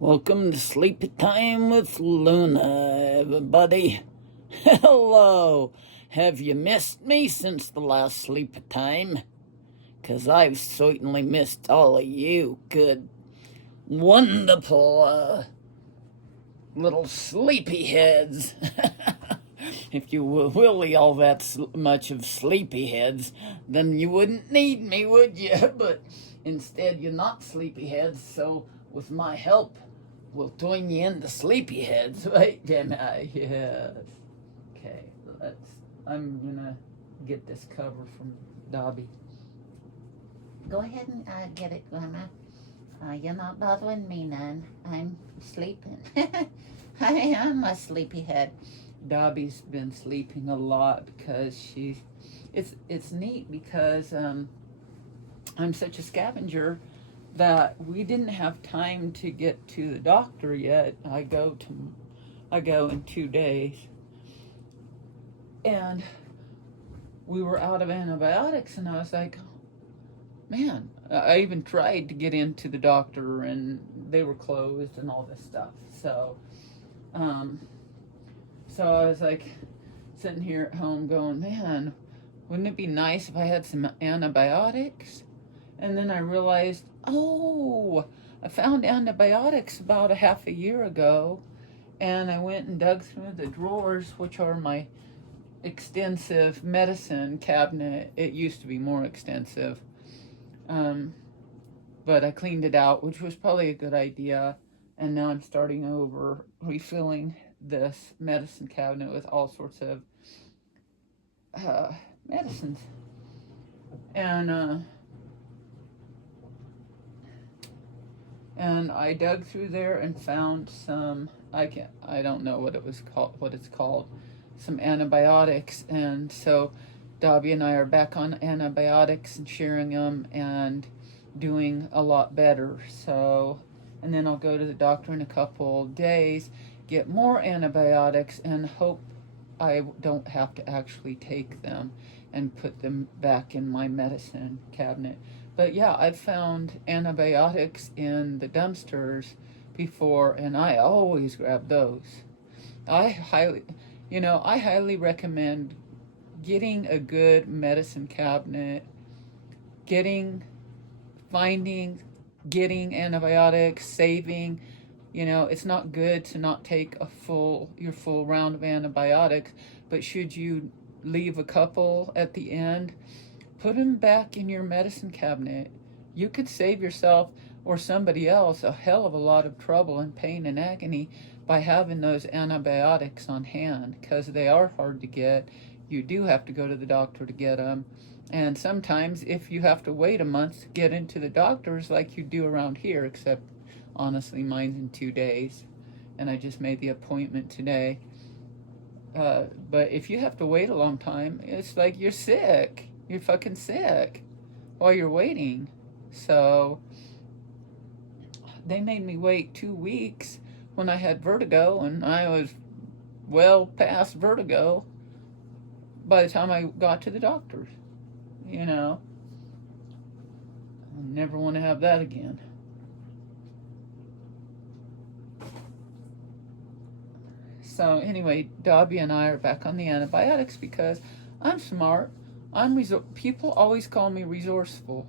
Welcome to Sleepytime with Luna, everybody. Hello. Have you missed me since the last Sleepytime? 'Cause I've certainly missed all of you good, wonderful, little sleepyheads. If you were really all that much of sleepyheads, then you wouldn't need me, would you? But instead, you're not sleepyheads, so with my help, we'll turn you into sleepyheads, right? Yes. Okay, I'm gonna get this cover from Dobby. Go ahead and get it, Grandma. You're not bothering me none. I'm sleeping. I am a sleepyhead. Dobby's been sleeping a lot because it's neat because I'm such a scavenger that we didn't have time to get to the doctor yet. I go in 2 days, and we were out of antibiotics, and I was like, man, I even tried to get into the doctor, and they were closed and all this stuff. So I was like sitting here at home going, man, wouldn't it be nice if I had some antibiotics? And then I realized, oh, I found antibiotics about a half a year ago, and I went and dug through the drawers, which are my extensive medicine cabinet. It used to be more extensive, but I cleaned it out, which was probably a good idea. And now I'm starting over, refilling this medicine cabinet with all sorts of medicines. And I dug through there and found some, I don't know what it's called, some antibiotics. And so Dobby and I are back on antibiotics and sharing them and doing a lot better. So, and then I'll go to the doctor in a couple days, get more antibiotics, and hope I don't have to actually take them and put them back in my medicine cabinet. But yeah, I've found antibiotics in the dumpsters before, and I always grab those. I highly recommend getting a good medicine cabinet, finding, getting antibiotics, saving. It's not good to not take your full round of antibiotics, but should you leave a couple at the end, put them back in your medicine cabinet. You could save yourself or somebody else a hell of a lot of trouble and pain and agony by having those antibiotics on hand, because they are hard to get. You do have to go to the doctor to get them. And sometimes if you have to wait a month to get into the doctors like you do around here, except honestly mine's in 2 days, and I just made the appointment today. But if you have to wait a long time, it's like you're sick. You're fucking sick while you're waiting. So they made me wait 2 weeks when I had vertigo, and I was well past vertigo by the time I got to the doctors. I never want to have that again. So anyway, Dobby and I are back on the antibiotics because I'm smart. People always call me resourceful,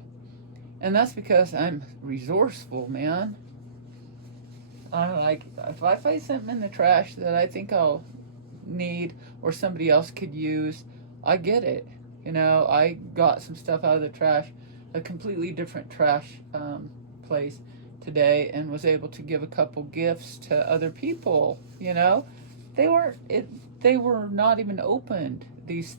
and that's because I'm resourceful, man. I'm like, if I find something in the trash that I think I'll need or somebody else could use, I get it. I got some stuff out of the trash, a completely different trash place today, and was able to give a couple gifts to other people. They were not even opened. These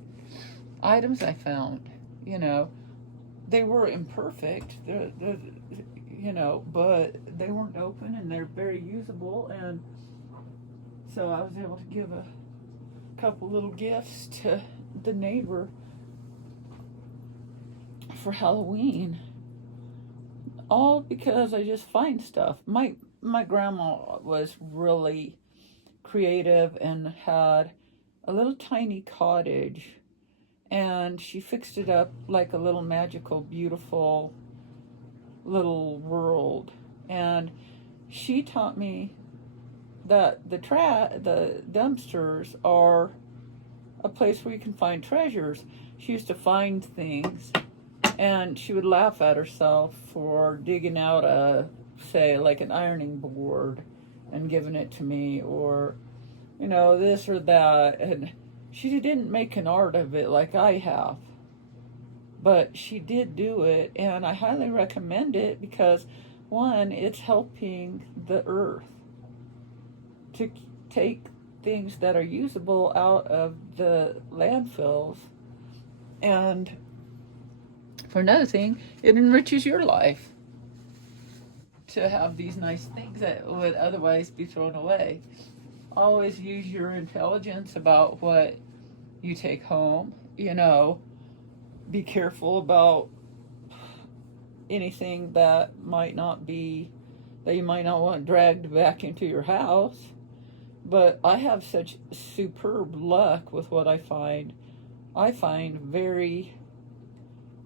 items I found, they were imperfect. But they weren't open, and they're very usable. And so I was able to give a couple little gifts to the neighbor for Halloween, all because I just find stuff. My grandma was really creative and had a little tiny cottage, and she fixed it up like a little magical, beautiful little world. And she taught me that the dumpsters are a place where you can find treasures. She used to find things, and she would laugh at herself for digging out say, like an ironing board and giving it to me, or, this or that. And she didn't make an art of it like I have, but she did do it, and I highly recommend it because, one, it's helping the earth to take things that are usable out of the landfills, and for another thing, it enriches your life to have these nice things that would otherwise be thrown away. Always use your intelligence about what you take home. Be careful about anything that you might not want dragged back into your house. But I have such superb luck with what I find. I find very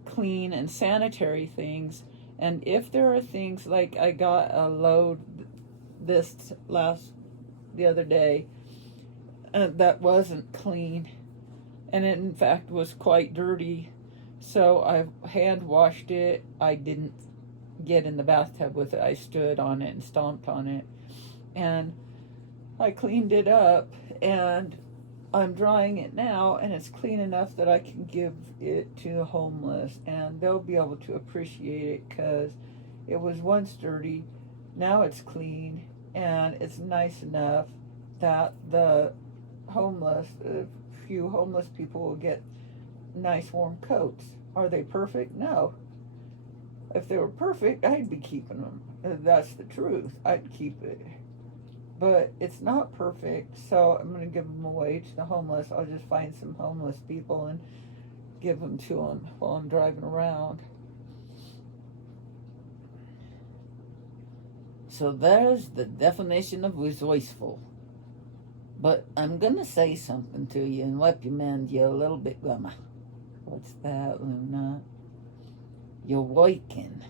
clean and sanitary things. And if there are things, like I got a load the other day that wasn't clean, and it in fact was quite dirty, so I hand washed it. I didn't get in the bathtub with it. I stood on it and stomped on it, and I cleaned it up, and I'm drying it now, and it's clean enough that I can give it to the homeless, and they'll be able to appreciate it, because it was once dirty, now it's clean, and it's nice enough that the few homeless people will get nice warm coats. Are they perfect? No. If they were perfect, I'd be keeping them. That's the truth. I'd keep it. But it's not perfect, so I'm going to give them away to the homeless. I'll just find some homeless people and give them to them while I'm driving around. So there's the definition of resourceful. But I'm going to say something to you and reprimand you a little bit, Grandma. What's that, Luna? You're working.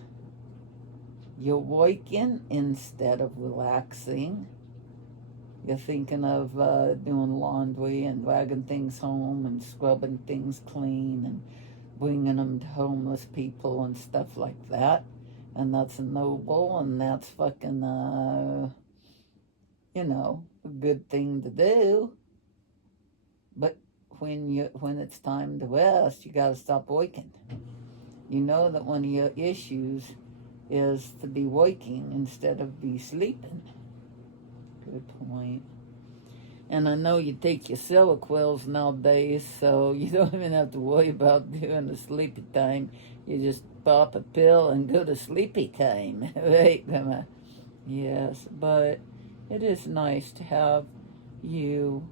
You're working instead of relaxing. You're thinking of doing laundry and dragging things home and scrubbing things clean and bringing them to homeless people and stuff like that. And that's noble, and that's fucking, a good thing to do. But when it's time to rest, you gotta stop working. You know that one of your issues is to be working instead of be sleeping. Good point. And I know you take your Seroquels nowadays, so you don't even have to worry about doing the sleepy time. You just pop a pill and go to sleepy time, right, Grandma? Yes, but it is nice to have you,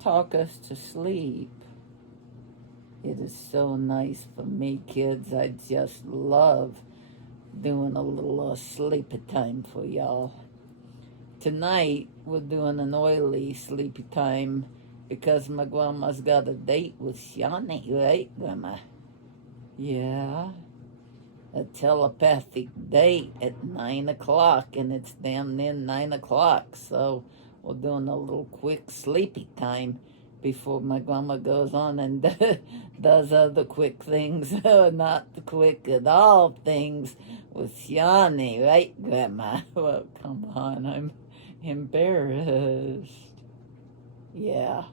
talk us to sleep. It is so nice for me, kids. I just love doing a little sleepy time for y'all. Tonight, we're doing an oily sleepy time because my grandma's got a date with Shani, right, Grandma? Yeah. A telepathic date at 9 o'clock, and it's damn near 9 o'clock, so we're doing a little quick sleepy time before my grandma goes on and does other quick things, not quick at all things with Shani, right, Grandma? Well, come on, I'm embarrassed. Yeah,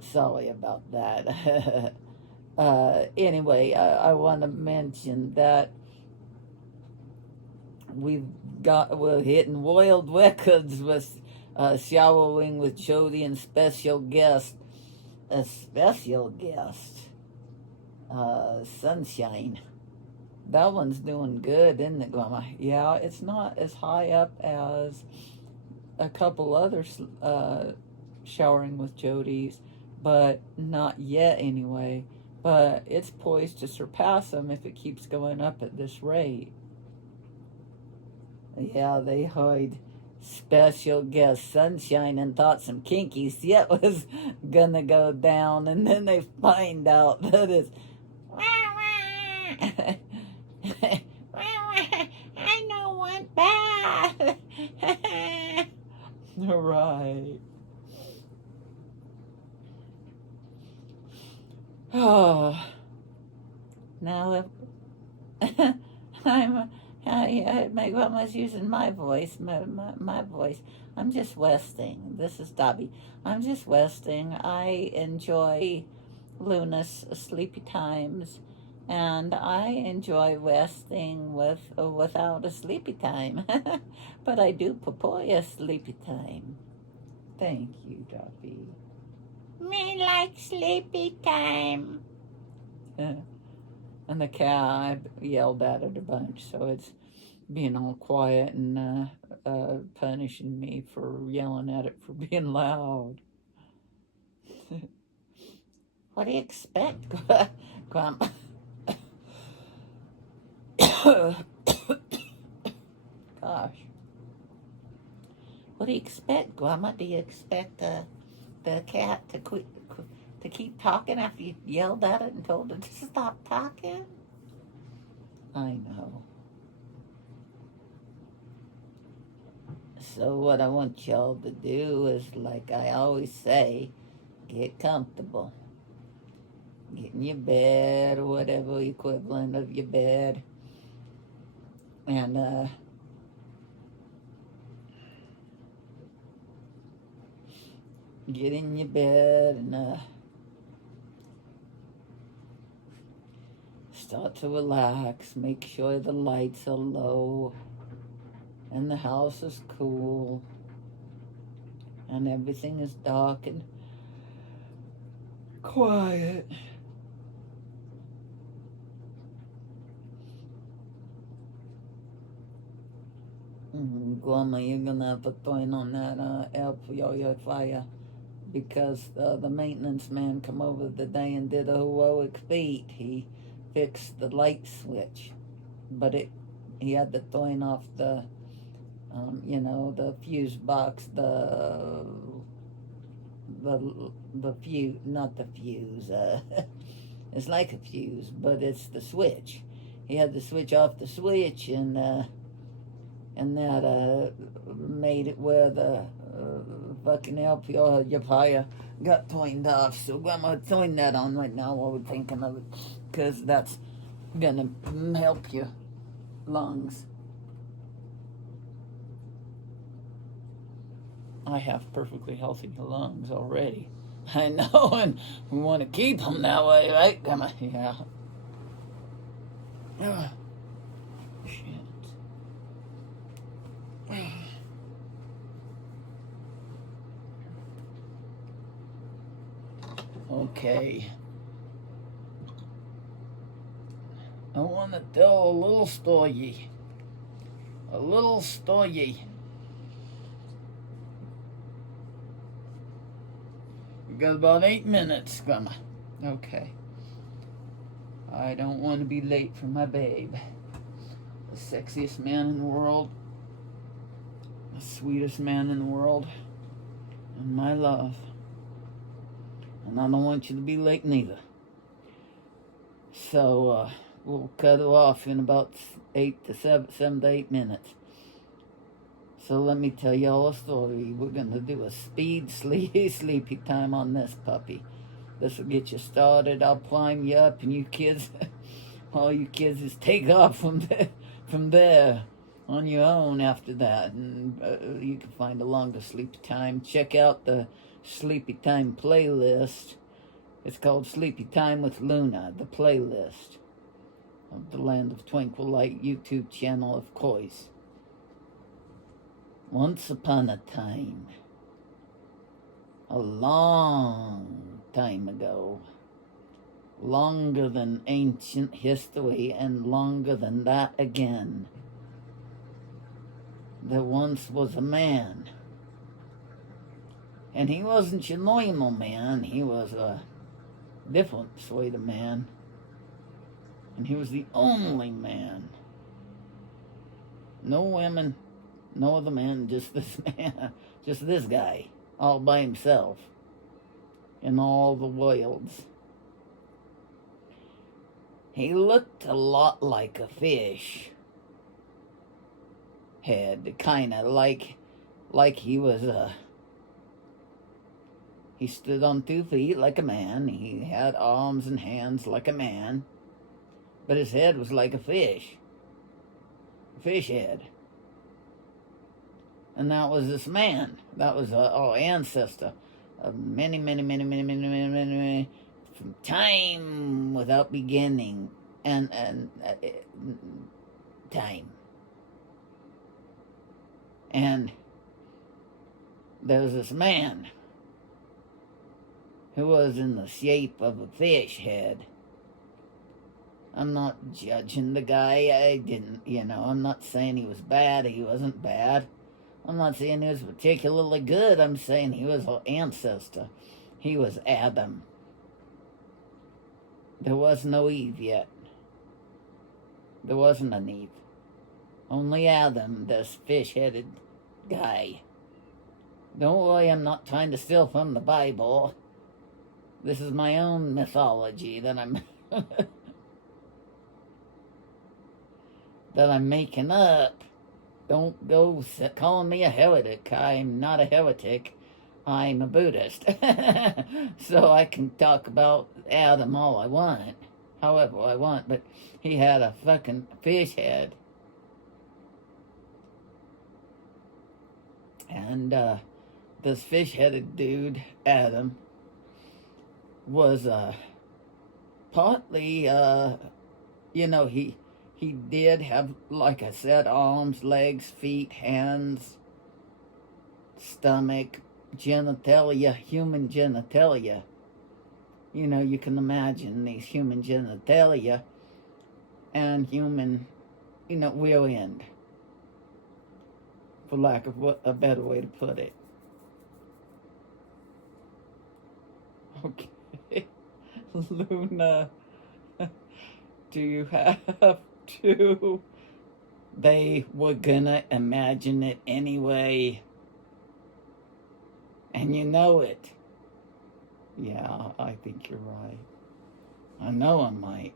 sorry about that. Anyway, I want to mention that we're hitting world records with showering with Jody and special guest, Sunshine. That one's doing good, isn't it, Grandma? Yeah, it's not as high up as a couple others showering with Jody's, but not yet anyway. But it's poised to surpass them if it keeps going up at this rate. Yeah, they heard special guest Sunshine and thought some kinky shit was gonna go down, and then they find out that it's Right. Oh, now I was using my voice, my voice. I'm just westing. This is Dobby. I'm just westing. I enjoy Luna's sleepy times, and I enjoy westing without a sleepy time. But I do purport a sleepy time. Thank you, Dobby. Me like sleepy time. And the cat, I yelled at it a bunch, so it's being all quiet and punishing me for yelling at it for being loud. What do you expect, Grandma? Gosh. What do you expect, Grandma? Do you expect the cat to keep talking after you yelled at it and told it to stop talking? I know. So what I want y'all to do is, like I always say, get comfortable. Get in your bed or whatever equivalent of your bed. And get in your bed and start to relax. Make sure the lights are low and the house is cool and everything is dark and quiet. Grandma, you're gonna have to turn on that LPO fire because the maintenance man come over today and did a heroic feat. He fixed the light switch, but he had to turn off the the fuse box, the fuse, not the fuse. It's like a fuse, but it's the switch. He had to switch off the switch, and that made it where the fucking LPO fire got turned off. So Grandma throwing that on right now while we're thinking of it, because that's gonna help your lungs. I have perfectly healthy lungs already. I know, and we want to keep them that way, right? Grandma? Yeah. Shit. Okay. I want to tell a little story. A little story. We got about 8 minutes, Grandma. Okay. I don't want to be late for my babe. The sexiest man in the world. The sweetest man in the world. And my love. And I don't want you to be late neither. So we'll cut it off in about 7 to 8 minutes. So let me tell y'all a story. We're gonna do a speed sleepy time on this puppy. This will get you started. I'll prime you up, and you kids, all you kids, just take off from there on your own after that, and you can find a longer sleepy time. Check out the Sleepy Time playlist. It's called Sleepy Time with Luna, the playlist of the Land of Twinkle Light YouTube channel, of course. Once upon a time, a long time ago, longer than ancient history and longer than that again, there once was a man. And he wasn't your normal man, he was a different sort of man. And he was the only man. No women, no other man, just this man, just this guy, all by himself, in all the worlds. He looked a lot like a fish. Head, kind of like like he was he stood on 2 feet like a man. He had arms and hands like a man, but his head was like a fish head. And that was this man. That was our ancestor. Many, from time without beginning and time. And there was this man who was in the shape of a fish head. I'm not judging the guy. I didn't, I'm not saying he was bad. He wasn't bad. I'm not saying he was particularly good. I'm saying he was our ancestor. He was Adam. There was no Eve yet. There wasn't an Eve. Only Adam, this fish-headed guy. Don't worry, I'm not trying to steal from the Bible. This is my own mythology that I'm that I'm making up. Don't go calling me a heretic. I'm not a heretic. I'm a Buddhist. So I can talk about Adam all I want, however I want, but he had a fucking fish head. And this fish-headed dude, Adam, was partly, he did have, like I said, arms, legs, feet, hands, stomach, genitalia, human genitalia. You can imagine these human genitalia and human, rear end, for lack of a better way to put it. Okay. Luna, do you have to? They were gonna imagine it anyway. And you know it. Yeah, I think you're right. I know I might.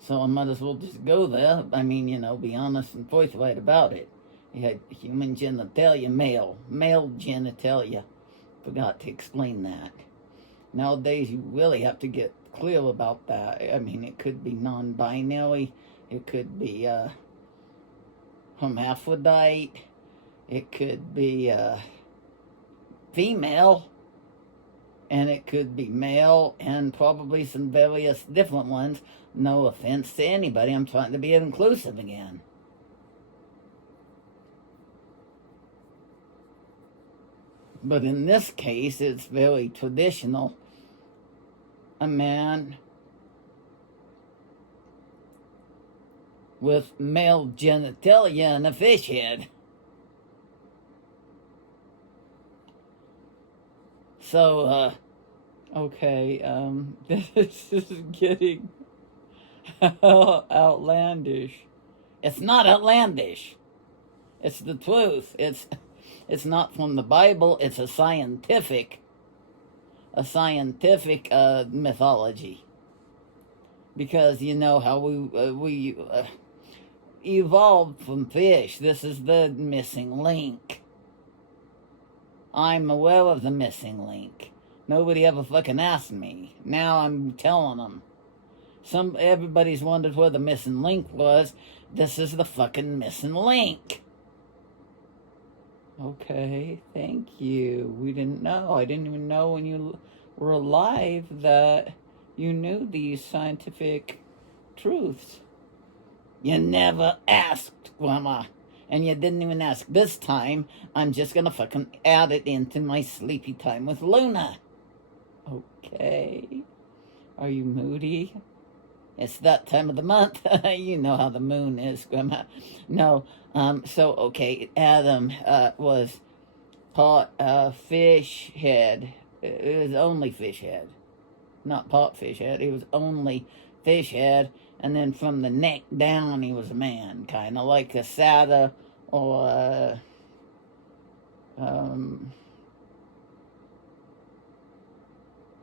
So I might as well just go there. I mean, be honest and forthright about it. You had human genitalia, male genitalia. Forgot to explain that. Nowadays, you really have to get clear about that. I mean, it could be non-binary. It could be hermaphrodite. It could be female. And it could be male and probably some various different ones. No offense to anybody. I'm trying to be inclusive again. But in this case, it's very traditional. A man with male genitalia and a fish head. So, okay, this is getting outlandish. It's not outlandish. It's the truth. It's not from the Bible. It's a scientific mythology. Because you know how we evolved from fish. This is the missing link. I'm aware of the missing link. Nobody ever fucking asked me. Now I'm telling them. Everybody's wondered where the missing link was. This is the fucking missing link. Okay, thank you. We didn't know. I didn't even know when you were alive that you knew these scientific truths. You never asked, Grandma. And you didn't even ask this time. I'm just gonna fucking add it into my sleepy time with Luna. Okay. Are you moody? It's that time of the month. You know how the moon is, Grandma. No, okay, Adam was part fish head. It was only fish head. Not part fish head. He was only fish head. And then from the neck down, he was a man. Kind of like a satyr or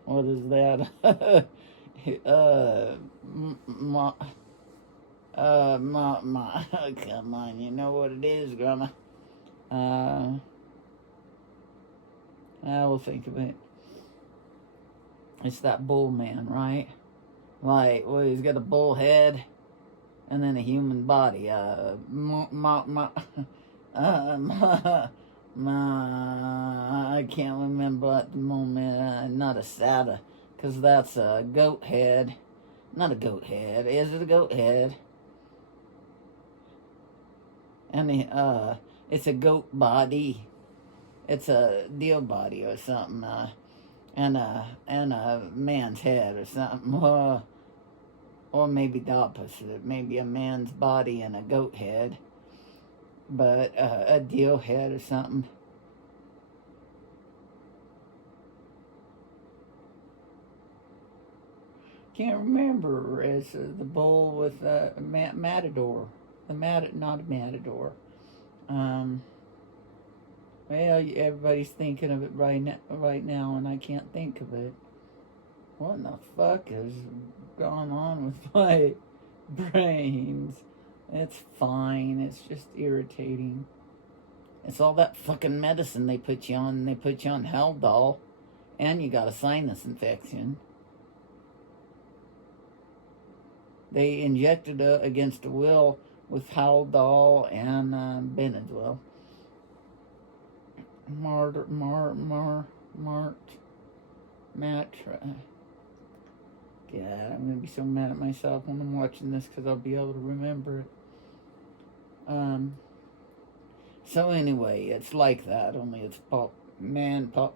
what is that? Come on, you know what it is, Grandma. I will think of it. It's that bull man, right? Like, well, he's got a bull head and then a human body. I can't remember at the moment. Not a sada, because that's a goat head. Not a goat head. Is it a goat head? And it's a goat body. It's a deer body or something. And a man's head or something. Or maybe the opposite. Maybe a man's body and a goat head. But a deer head or something. Can't remember. It's the bull with matador. Not a matador. Well, everybody's thinking of it right now, and I can't think of it. What in the fuck has gone on with my brains? It's fine. It's just irritating. It's all that fucking medicine they put you on. They put you on Haldol, and you got a sinus infection. They injected against the will with Haldol and Benadryl. God, I'm gonna be so mad at myself when I'm watching this because I'll be able to remember it. So anyway, it's like that, only it's pop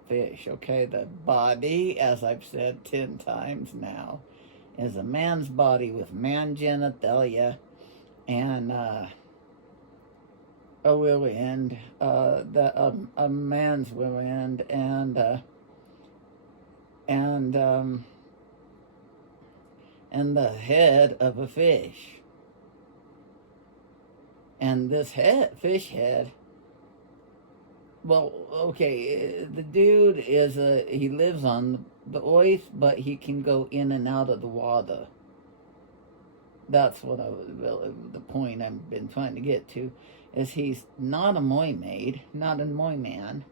fish, okay? The body, as I've said 10 times now, is a man's body with man genitalia and a will end, a man's will end, and the head of a fish. And this fish head, well, okay, the dude he lives on the earth, but he can go in and out of the water. That's what the point I've been trying to get to, is he's not a mermaid, not a merman,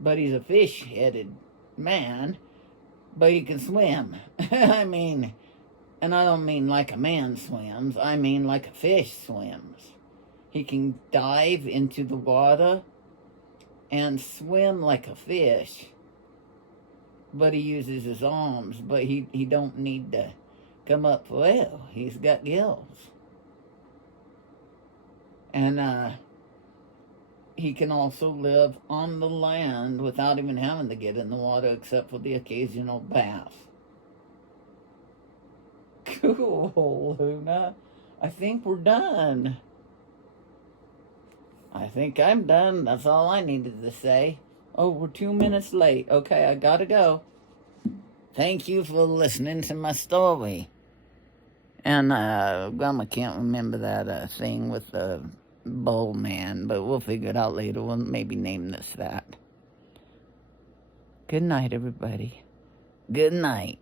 but he's a fish-headed man, but he can swim. I mean, and I don't mean like a man swims, I mean like a fish swims. He can dive into the water and swim like a fish, but he uses his arms, but he don't need to come up for air. He's got gills. And he can also live on the land without even having to get in the water, except for the occasional bath. Cool, Luna. I think we're done. I think I'm done. That's all I needed to say. Oh, we're 2 minutes late. Okay, I gotta go. Thank you for listening to my story. And Grandma can't remember that thing with the bull man, but we'll figure it out later. We'll maybe name this that. Good night, everybody. Good night.